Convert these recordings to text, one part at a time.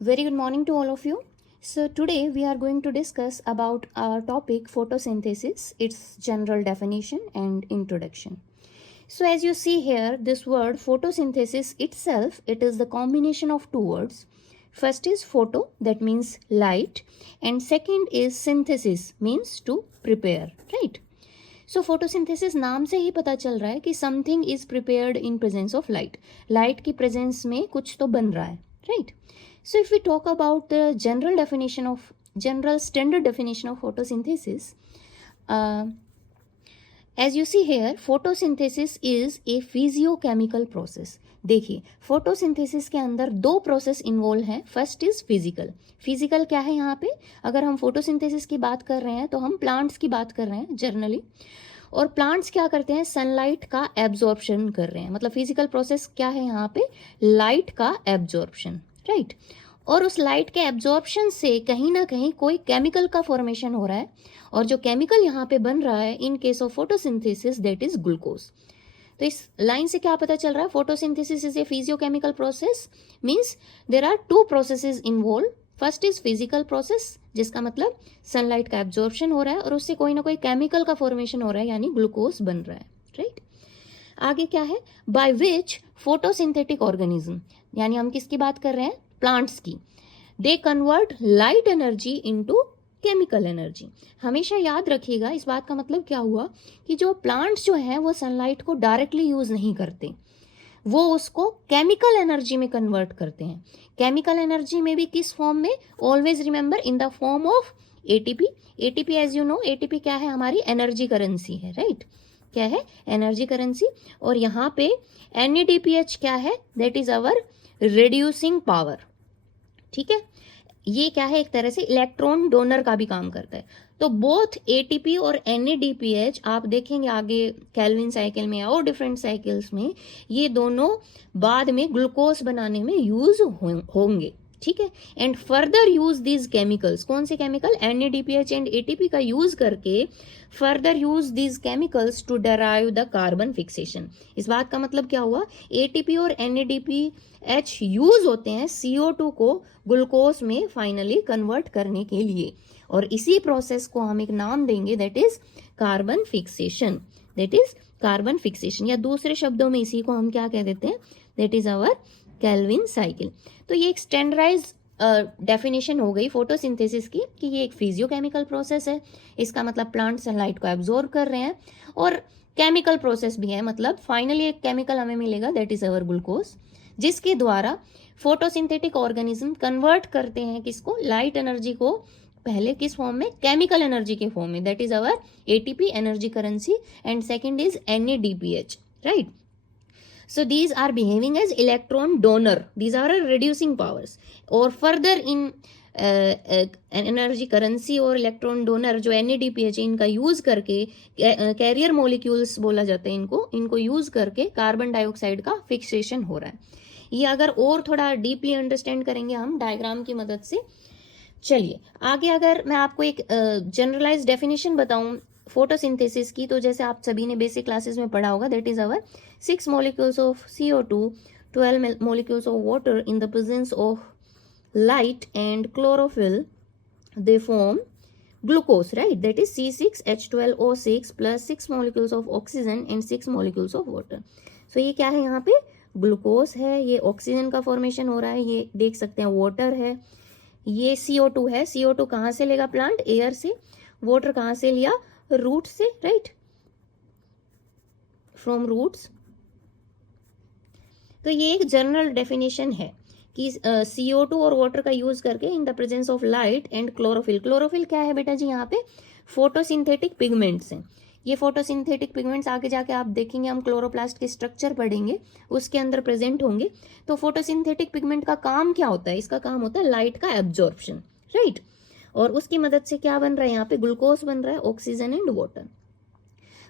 Very good morning to all of you. So today we are going to discuss about our topic photosynthesis, its general definition and introduction. So as you see here, this word photosynthesis itself, it is the combination of two words. First is photo, that means light, and second is synthesis, means to prepare, right? So photosynthesis नाम से ही पता चल रहा है कि something is prepared in presence of light. Light की presence में कुछ तो बन रहा है, right? So if we talk about the general standard definition of photosynthesis, as you see here, photosynthesis is a physiochemical process. देखिए, फोटोसिंथेसिस के अंदर दो प्रोसेस इन्वॉल्व हैं. First is physical. फिजिकल क्या है यहाँ पे? अगर हम फोटोसिंथेसिस की बात कर रहे हैं तो हम प्लांट्स की बात कर रहे हैं जनरली. और प्लांट्स क्या करते हैं? सनलाइट का एब्जॉर्प्शन कर रहे हैं. मतलब फिजिकल प्रोसेस क्या है यहाँ पे? लाइट का एब्जॉर्प्शन, राइट? और उस लाइट के एब्जॉर्प्शन से कहीं ना कहीं कोई केमिकल का फॉर्मेशन हो रहा है. और जो केमिकल यहाँ पे बन रहा है in case of photosynthesis, that is glucose. तो इस लाइन से क्या पता चल रहा है? Photosynthesis is a physiochemical process, means there are two processes involve. First is physical process, जिसका मतलब सनलाइट का एब्जॉर्प्शन हो रहा है और उससे कोई ना कोई केमिकल का फॉर्मेशन हो रहा है, यानी ग्लूकोज बन रहा है, राइट? आगे क्या है? बाय विच फोटोसिंथेटिक ऑर्गेनिज्म, यानी हम किसकी बात कर रहे हैं? प्लांट्स की. They convert light energy into chemical energy. हमेशा याद रखिएगा, इस बात का मतलब क्या हुआ कि जो प्लांट्स जो हैं वो सनलाइट को डायरेक्टली यूज नहीं करते, वो उसको केमिकल एनर्जी में कन्वर्ट करते हैं. केमिकल एनर्जी में भी किस फॉर्म में? Always remember, in the form of ATP. ATP as you know, ATP क्या है? हमारी एनर्जी करेंसी है, राइट? क्या है? Energy currency. और यहाँ पे NADPH क्या है? That is our reducing power. ठीक है, ये क्या है? एक तरह से इलेक्ट्रॉन डोनर का भी काम करता है. तो बोथ ATP और NADPH आप देखेंगे आगे केल्विन साइकिल में और डिफरेंट साइकिल्स में, ये दोनों बाद में ग्लूकोज बनाने में यूज होंगे. ठीक है, and further use these chemicals. कौन से केमिकल? NADPH एंड ATP का यूज करके further use these chemicals to derive the carbon fixation. इस बात का मतलब क्या हुआ? ATP और NADPH यूज होते हैं CO2 को ग्लूकोज में फाइनली कन्वर्ट करने के लिए, और इसी प्रोसेस को हम एक नाम देंगे, that is carbon fixation. That is carbon fixation, या दूसरे शब्दों में इसी को हम क्या कह देते हैं? That is our Calvin cycle. तो ये एक स्टैंडर्डाइज डेफिनेशन हो गई फोटोसिंथेसिस की कि ये एक फिजियोकेमिकल प्रोसेस है. इसका मतलब प्लांट सनलाइट को एब्जॉर्ब कर रहे हैं, और केमिकल प्रोसेस भी है. मतलब फाइनली एक केमिकल हमें मिलेगा, दैट इज अवर ग्लूकोज, जिसके द्वारा फोटोसिंथेटिक ऑर्गेनिज्म कन्वर्ट करते हैं किसको? लाइट एनर्जी को पहले किस फॉर्म में? केमिकल एनर्जी के फॉर्म में. That is our ATP energy currency, and second is NADPH, right? So these are behaving as electron donor. These are reducing powers. और further in एनर्जी करेंसी और electron donor जो NADPH है, इनका use करके career molecules बोला जाता है इनको यूज करके कार्बन डाइऑक्साइड का फिक्सेशन हो रहा है. ये अगर और थोड़ा डीपली अंडरस्टैंड करेंगे हम डायग्राम की मदद से. चलिए आगे, अगर मैं आपको एक जनरलाइज डेफिनेशन बताऊं फोटोसिंथेसिस की, तो जैसे आप सभी ने बेसिक क्लासेस में पढ़ा होगा, that is our 6 molecules of CO2, 12 molecules of water in the presence of light and chlorophyll, they form glucose, right? That is C6H12O6 plus 6 molecules of oxygen and 6 molecules of water. So ये क्या है? यहाँ पे glucose है, ये oxygen का formation हो रहा है, ये देख सकते हैं वाटर है, ये CO2 है. CO2 कहाँ से लेगा प्लांट? एयर से. वाटर कहाँ से लिया? रूट से, राइट? From roots. तो ये एक जनरल डेफिनेशन है कि CO2 और वाटर का यूज करके इन the presence of light and chlorophyll. Chlorophyll क्या है बेटा जी? यहाँ पे फोटोसिंथेटिक पिगमेंट्स हैं. ये फोटोसिंथेटिक पिगमेंट्स आगे जाके आप देखेंगे, हम क्लोरोप्लास्ट के स्ट्रक्चर पढ़ेंगे, उसके अंदर प्रेजेंट होंगे. तो फोटोसिंथेटिक पिगमेंट का काम क्या होता है? इसका काम होता है लाइट का एब्जॉर्प्शन, राइट? और उसकी मदद से क्या बन रहा है? यहाँ पे ग्लूकोज बन रहा है, oxygen and water.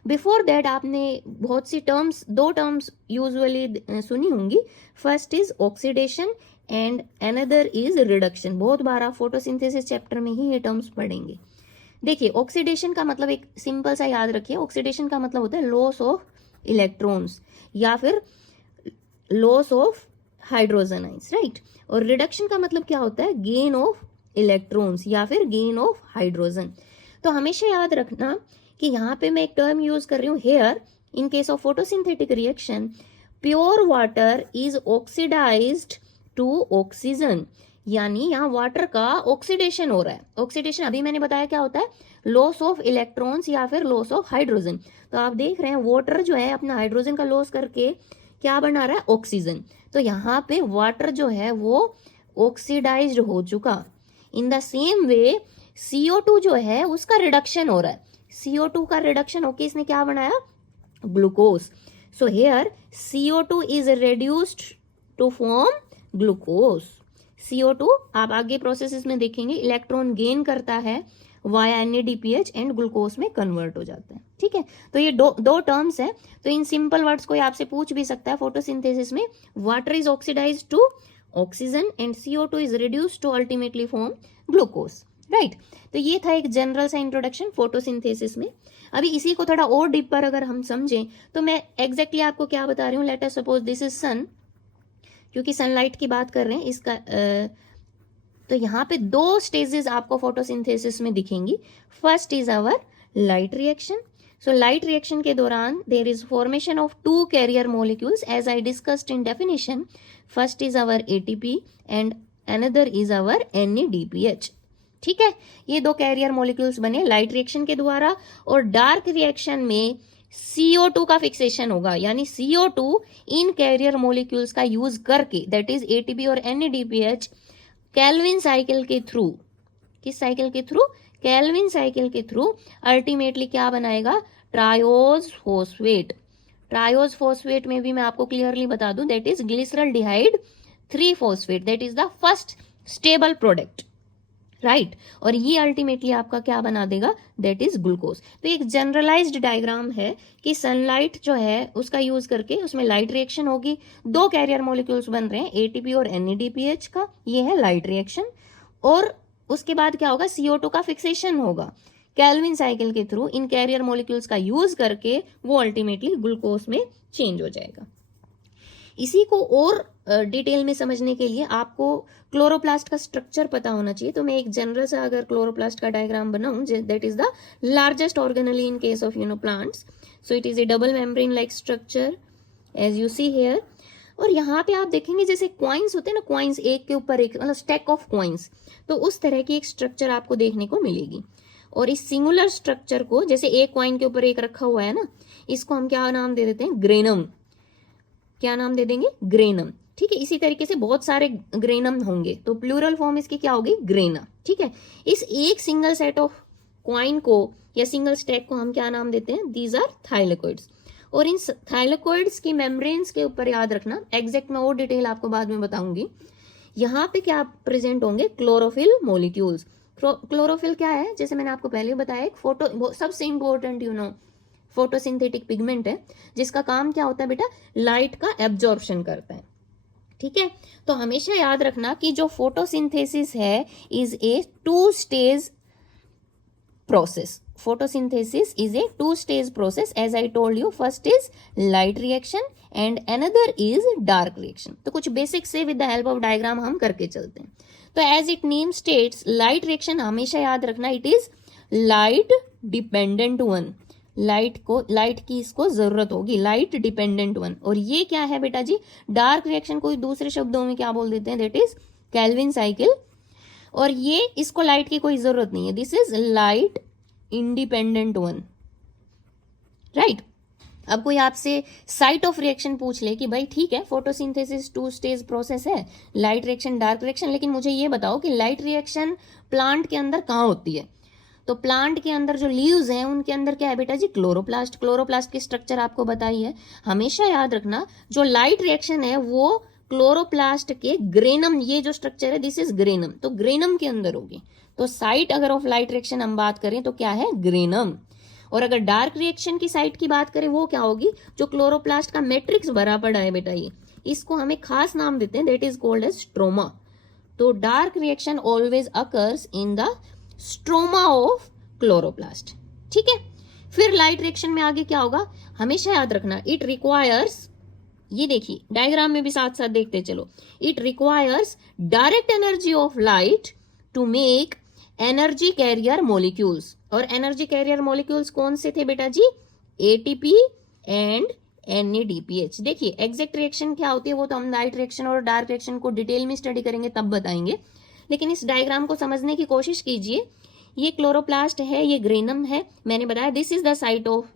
Before that आपने बहुत सी टर्म्स, दो टर्म्स यूजुअली सुनी होंगी. First is oxidation and another is reduction. बहुत बार आप फोटोसिंथेसिस चैप्टर में ही ये टर्म्स पढ़ेंगे. देखिए, ऑक्सीडेशन का मतलब एक सिंपल सा याद रखिए, ऑक्सीडेशन का मतलब होता है लॉस ऑफ इलेक्ट्रॉन्स या फिर loss of hydrogen ions, right. और रिडक्शन का मतलब क्या होता है, गेन ऑफ इलेक्ट्रॉन्स या फिर गेन ऑफ हाइड्रोजन। तो हमेशा याद रखना कि यहाँ पे मैं एक टर्म यूज कर रही हूँ, here in case of photosynthetic reaction pure water is oxidised to oxygen, यानी यहाँ वाटर का ऑक्सीडेशन हो रहा है। ऑक्सीडेशन अभी मैंने बताया क्या होता है, लॉस ऑफ इलेक्ट्रॉन्स या फिर लॉस ऑफ हाइड्रोजन। तो आप देख रहे हैं वाटर जो है अपना हाइड्रोजन का लॉस करके क्या बना रहा है, ऑक्सीजन। तो यहाँ पे वाटर जो है वो ऑक्सीडाइज्ड हो चुका। In the same way CO2 जो है उसका रिडक्शन हो रहा है, CO2 का रिडक्शन होके इसने क्या बनाया, glucose. So here CO2 is reduced to form glucose. CO2 आप आगे प्रोसेसेस में देखेंगे इलेक्ट्रॉन गेन करता है वाया NADPH एंड ग्लूकोज में कन्वर्ट हो जाता है, ठीक है। तो ये दो टर्म्स है। तो इन सिंपल वर्ड्स को आपसे पूछ भी सकता है फोटोसिंथेसिस में, water is oxidised to oxygen and CO2 is reduced to ultimately form glucose, right. तो ये था एक जनरल सा इंट्रोडक्शन फोटोसिंथेसिस में। अभी इसी को थोड़ा और डीपर अगर हम समझें तो मैं एग्जैक्टली आपको क्या बता रही हूँ, let us suppose this is sun, क्योंकि सनलाइट की बात कर रहे हैं इसका तो यहाँ पे दो स्टेजेस आपको फोटोसिंथेसिस में दिखेंगी। First is our light reaction. So light reaction के दौरान there is formation of two carrier molecules as I discussed in definition. First is our ATP and another is our NADPH, ठीक है। ये दो carrier molecules बने light reaction के द्वारा, और डार्क रिएक्शन में CO2 का फिक्सेशन होगा, यानी CO2 इन कैरियर मॉलिक्यूल्स का यूज करके, दैट इज ATP और NADPH, केल्विन साइकिल के थ्रू, किस साइकिल के थ्रू, केल्विन साइकिल के थ्रू अल्टीमेटली क्या बनाएगा, ट्रायोज फॉस्फेट। ट्रायोज फॉस्फेट में भी मैं आपको क्लियरली बता दूं that is glyceraldehyde 3 phosphate, that is the first stable product, right. और ये अल्टीमेटली आपका क्या बना देगा, दैट इज ग्लूकोज। तो एक जनरलाइज्ड डायग्राम है कि सनलाइट जो है उसका यूज करके उसमें लाइट रिएक्शन होगी, दो कैरियर मॉलिक्यूल्स बन रहे हैं ATP और NADPH का, ये है लाइट रिएक्शन। और उसके बाद क्या होगा, CO2 का फिक्सेशन होगा केल्विन साइकिल के थ्रू इन कैरियर मॉलिक्यूल्स का यूज करके, वो अल्टीमेटली ग्लूकोज में चेंज हो जाएगा। इसी को और डिटेल में समझने के लिए आपको क्लोरोप्लास्ट का स्ट्रक्चर पता होना चाहिए। तो मैं एक जनरल सा अगर क्लोरोप्लास्ट का डायग्राम बनाऊं, that is the largest organelle in case of plants. So it is a double membrane like structure as you see here. और यहाँ पे आप देखेंगे जैसे क्वाइंस होते हैं ना, क्वाइंस एक के ऊपर एक, मतलब स्टैक ऑफ क्वाइंस, तो उस तरह की एक स्ट्रक्चर आपको देखने को मिलेगी। और इस सिंगुलर स्ट्रक्चर को, जैसे एक क्वाइन के ऊपर एक रखा हुआ है ना, इसको हम क्या नाम दे देते हैं, ग्रेनम। क्या नाम दे देंगे, ग्रेनम, ठीक है। इसी तरीके से बहुत सारे ग्रेनम होंगे, तो प्लूरल फॉर्म इसकी क्या होगी, ग्रेना, ठीक है। इस एक सिंगल सेट ऑफ क्वाइन को या सिंगल स्टैक को हम क्या नाम देते हैं, दीज आर थाइलेकोइड्स। और इन थाइलेकोइड्स की मेम्ब्रेन्स के ऊपर याद रखना, एग्जैक्ट मैं और डिटेल आपको बाद में बताऊंगी। यहाँ पे क्या प्रेजेंट होंगे, क्लोरोफिल मॉलिक्यूल्स। क्लोरोफिल क्या है, जैसे मैंने आपको पहले बताया, एक फोटो सबसे इंपॉर्टेंट फोटोसिंथेटिक पिगमेंट है, जिसका काम क्या होता है बेटा, लाइट का एब्जॉर्प्शन करता है, ठीक है। तो हमेशा याद रखना कि जो फोटोसिंथेसिस है is a 2 stage process. Photosynthesis is a 2 stage process as I told you. First is light reaction and another is dark reaction. तो कुछ बेसिक से with the help of diagram हम करके चलते हैं। तो as it name states, light reaction हमेशा याद रखना it is light dependent one. Light की इसको जरूरत होगी, लाइट डिपेंडेंट वन। और ये क्या है बेटा जी, डार्क रिएक्शन कोई दूसरे शब्दों में क्या बोल देते हैं, दैट इज केल्विन साइकिल। और ये इसको लाइट की कोई जरूरत नहीं है, this is light independent one, right. अब कोई आपसे साइट ऑफ रिएक्शन पूछ ले कि भाई ठीक है फोटोसिंथेसिस 2 स्टेज प्रोसेस है, लाइट रिएक्शन डार्क रिएक्शन, लेकिन मुझे ये बताओ कि लाइट रिएक्शन प्लांट के अंदर कहाँ होती है। तो प्लांट के अंदर जो लीव्स हैं उनके अंदर क्या है बेटा जी, क्लोरोप्लास्ट। क्लोरोप्लास्ट की स्ट्रक्चर आपको बताई है। हमेशा याद रखना जो लाइट रिएक्शन है वो क्लोरोप्लास्ट के ग्रेनम, ये जो स्ट्रक्चर है दिस इज ग्रेनम, तो ग्रेनम के अंदर होगी। तो साइट अगर ऑफ लाइट रिएक्शन हम बात करें तो क्या है, ग्रेनम। और अगर डार्क रिएक्शन की साइट की बात करें वो क्या होगी, जो क्लोरोप्लास्ट का मैट्रिक्स भरा पड़ा है बेटा, ये इसको हमें खास नाम देते हैं, that is called as stroma. तो dark reaction always occurs in the stroma of chloroplast, ठीक है। फिर लाइट रिएक्शन में आगे क्या होगा, हमेशा याद रखना इट रिक्वायर्स, ये देखिए डायग्राम में भी साथ साथ देखते चलो। It requires direct energy of light to make energy carrier molecules. और एनर्जी कैरियर मॉलिक्यूल्स कौन से थे बेटा जी? ATP and NADPH। देखिए एग्जैक्ट रिएक्शन क्या होती है वो तो हम लाइट रिएक्शन और डार्क रिएक्शन को डिटेल में स्टडी करेंगे तब बताएंगे, लेकिन इस डायग्राम को समझने की कोशिश कीजिए। ये क्लोरोप्लास्ट है, ये ग्रेनम है, मैंने बताया this is the site of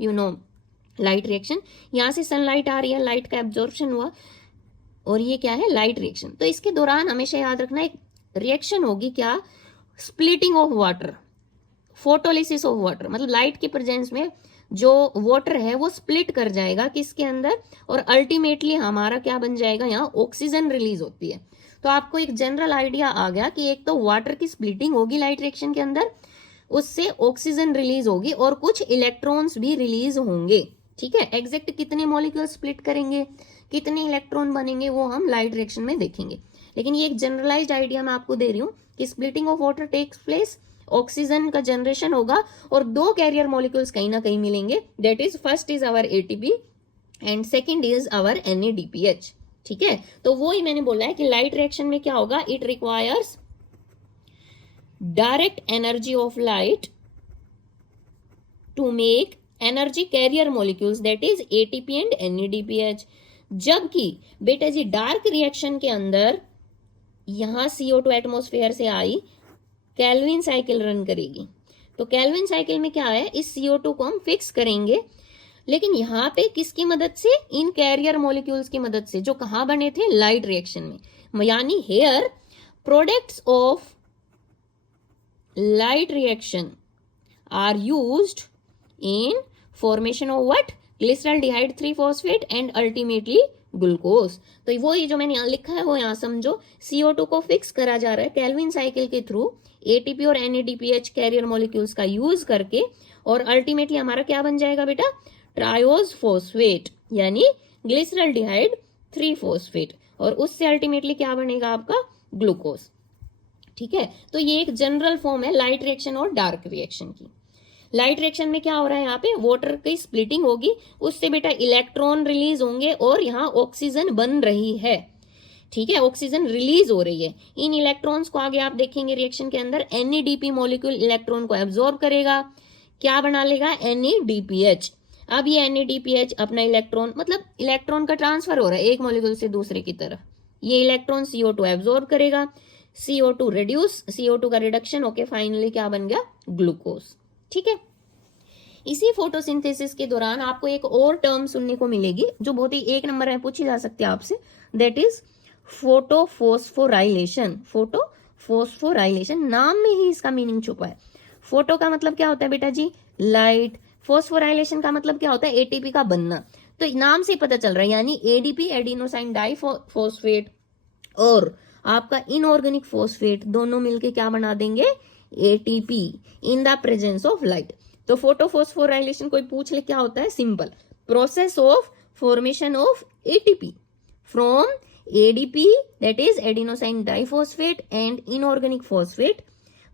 light reaction. यहाँ से सनलाइट आ रही है, लाइट का एब्जॉर्प्शन हुआ, और ये क्या है? Light reaction. तो इसके दौरान हमेशा याद रखना एक रिएक्शन होगी, क्या? Splitting of water, photolysis of water, मतलब लाइट के प्रेजेंस में जो वाटर है वो स्प्लिट कर जाएगा किसके अंदर, और अल्टीमेटली हमारा क्या बन जाएगा? यहाँ ऑक्सीजन रिलीज होती है। तो आपको एक जनरल आइडिया आ गया कि एक तो वाटर की स्प्लिटिंग होगी लाइट रिएक्शन के अंदर, उससे ऑक्सीजन रिलीज होगी और कुछ इलेक्ट्रॉन्स भी रिलीज होंगे। ठीक है, एग्जैक्ट कितने मॉलिक्यूल स्प्लिट करेंगे, कितने इलेक्ट्रॉन बनेंगे, वो हम लाइट रिएक्शन में देखेंगे, लेकिन ये एक जनरलाइज्ड आइडिया मैं आपको दे रही हूँ कि splitting of water takes place, oxygen का जनरेशन होगा और दो कैरियर मॉलिक्यूल्स कहीं ना कहीं मिलेंगे। That is first is our ATP and second is our NADPH। ठीक है, तो वो ही मैंने बोला है कि लाइट रिएक्शन में क्या होगा? It requires direct energy of light to make energy carrier molecules, that is ATP and NADPH। जबकि बेटा जी डार्क रिएक्शन के अंदर यहां CO2 एटमॉस्फेयर से आई, केल्विन साइकिल रन करेगी। तो केल्विन साइकिल में क्या है? इस CO2 को हम फिक्स करेंगे, लेकिन यहाँ पे किसकी मदद से? इन कैरियर मॉलिक्यूल्स की मदद से, जो कहाँ बने थे? लाइट रिएक्शन में। यानी here products of light reaction are used in formation of what? Glyceraldehyde 3-phosphate and ultimately glucose. तो वो ये जो मैंने यहाँ लिखा है वो यहाँ समझो, CO2 को फिक्स करा जा रहा है केल्विन साइकिल के थ्रू ATP और NADPH कैरियर मॉलिक्यूल्स का यूज करके, और अल्टीमेटली हमारा क्या बन जाएगा बेटा? ट्रायोज फॉस्फेट यानी ग्लिसरल्डिहाइड 3-phosphate, और उससे अल्टीमेटली क्या बनेगा आपका? ग्लूकोज। ठीक है, तो ये एक जनरल फॉर्म है लाइट रिएक्शन और डार्क रिएक्शन की। लाइट रिएक्शन में क्या हो रहा है? यहाँ पे वाटर की स्प्लिटिंग होगी, उससे बेटा इलेक्ट्रॉन रिलीज होंगे और यहाँ ऑक्सीजन बन रही है। ठीक है, ऑक्सीजन रिलीज हो रही है। इन इलेक्ट्रॉन्स को आगे आप देखेंगे रिएक्शन के अंदर NADP मॉलिक्यूल इलेक्ट्रॉन को एब्जॉर्ब करेगा, क्या बना लेगा? NADPH। अब ये NADPH अपना इलेक्ट्रॉन, मतलब इलेक्ट्रॉन का ट्रांसफर हो रहा है एक मॉलिक्यूल से दूसरे की तरफ, ये इलेक्ट्रॉन CO2 एब्जॉर्ब करेगा, CO2 रिड्यूस, CO2 का रिडक्शन होके फाइनली क्या बन गया? ग्लूकोज। ठीक है, इसी फोटोसिंथेसिस के दौरान आपको एक और टर्म सुनने को मिलेगी जो बहुत ही एक नंबर में पूछी जा सकती है आपसे, दैट इज फोटोफोस्फोराइलेशन। फोटोफोस्फोराइलेशन, नाम में ही इसका मीनिंग छुपा है। फोटो का मतलब क्या होता है बेटा जी? लाइट। फोस्फोराइलेशन का मतलब क्या होता है? ATP का बनना। तो नाम से पता चल रहा है, यानी ADP एडिनोसाइन डाइफॉस्फेट और आपका इनऑर्गेनिक फॉस्फेट दोनों मिलके क्या बना देंगे? ATP in the presence of light. तो फोटोफोस्फोराइलेशन कोई पूछ ले क्या होता है? Simple, process of formation of ATP from ADP that is adenosine diphosphate and inorganic phosphate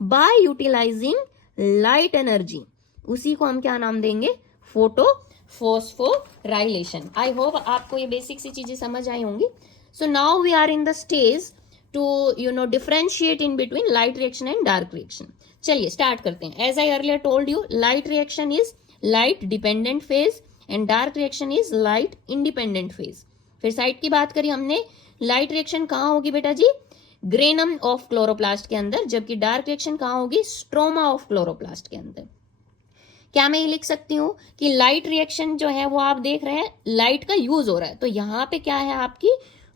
by utilising light energy. उसी को हम क्या नाम देंगे? फोटोफोस्फोराइलेशन। आई होप आपको ये बेसिक सी चीजें समझ आई होंगी। So now we are in the stage to differentiate in between light reaction and dark reaction। चलिए स्टार्ट करते हैं। As I earlier told you, light reaction is light dependent phase and dark reaction is light independent phase। फिर site की बात करी हमने, light reaction कहाँ होगी बेटा जी? ग्रेनम ऑफ क्लोरोप्लास्ट के अंदर, जबकि डार्क रिएक्शन कहाँ होगी? स्ट्रोमा ऑफ क्लोरोप्लास्ट के अंदर। क्या मैं ये लिख सकती हूँ कि लाइट रिएक्शन जो है वो आप देख रहे हैं लाइट का यूज हो रहा है, तो यहाँ पे क्या है आपकी?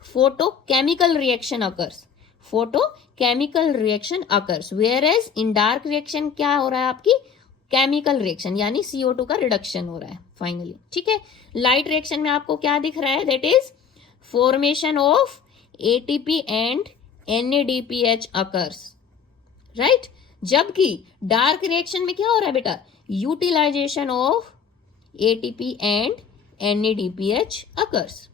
Photochemical reaction occurs, photochemical reaction occurs, whereas in dark reaction क्या हो रहा है आपकी? केमिकल रिएक्शन, यानी CO2 का रिडक्शन हो रहा है फाइनली। ठीक है, लाइट रिएक्शन में आपको क्या दिख रहा है? That is formation of ATP and NADPH occurs, right. जबकि डार्क रिएक्शन में क्या हो रहा है बेटा? Utilisation of ATP and NADPH occurs,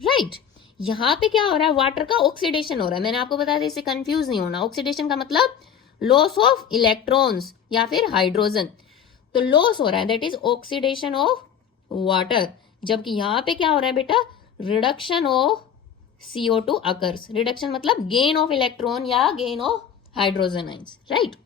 right. यहां पे क्या हो रहा है? वाटर का ऑक्सीडेशन हो रहा है। मैंने आपको बताया था, इससे कंफ्यूज नहीं होना। ऑक्सीडेशन का मतलब लॉस ऑफ इलेक्ट्रॉन्स या फिर हाइड्रोजन, तो लॉस हो रहा है, that is oxidation of water. जबकि यहां पे क्या हो रहा है बेटा? Reduction of CO2 occurs. Reduction मतलब गेन ऑफ इलेक्ट्रॉन या gain of hydrogen ions, right.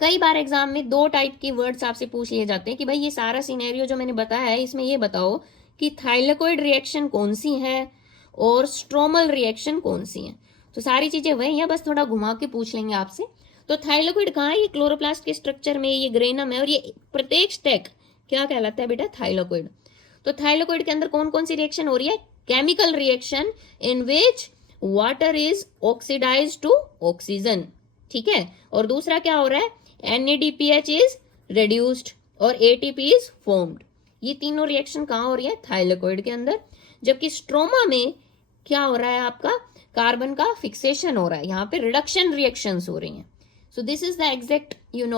कई बार एग्जाम में दो टाइप के वर्ड्स आपसे पूछ लिए जाते हैं कि भाई ये सारा सिनेरियो जो मैंने बताया है इसमें ये बताओ कि थाइलेकोइड रिएक्शन कौन सी है और स्ट्रोमल रिएक्शन कौन सी है। तो सारी चीजें वही है, बस थोड़ा घुमा के पूछ लेंगे आपसे। तो थाइलेकोइड कहाँ है? ये क्लोरोप्लास्ट के स्ट्रक्चर में, ये ग्रेनम है और ये प्रत्येक स्टेक क्या कहलाता है बेटा? थाइलेकोइड। तो थाइलेकोइड के अंदर कौन कौन सी रिएक्शन हो रही है? Chemical reaction in which water is oxidise to oxygen, ठीक है। और दूसरा क्या हो रहा है? NADPH इज reduced और ATP इज formed। ये तीनों रिएक्शन कहाँ हो रही है? थाइलेकोइड के अंदर। जबकि स्ट्रोमा में क्या हो रहा है? आपका कार्बन का फिक्सेशन हो रहा है, यहाँ पे रिडक्शन रिएक्शंस हो रही हैं। So this is the exact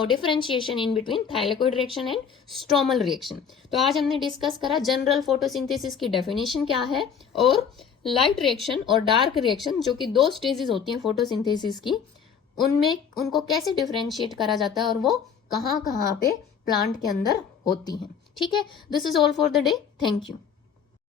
differentiation in between thylakoid reaction and stromal reaction. तो आज हमने डिस्कस करा जनरल फोटोसिंथेसिस की डेफिनेशन क्या है और लाइट रिएक्शन और डार्क रिएक्शन, जो कि दो स्टेजेस होती हैं फोटोसिंथेसिस की, उनमें उनको कैसे डिफरेंशिएट करा जाता है और वो कहाँ कहाँ पे प्लांट के अंदर होती हैं, ठीक है। This is all for the day, thank you.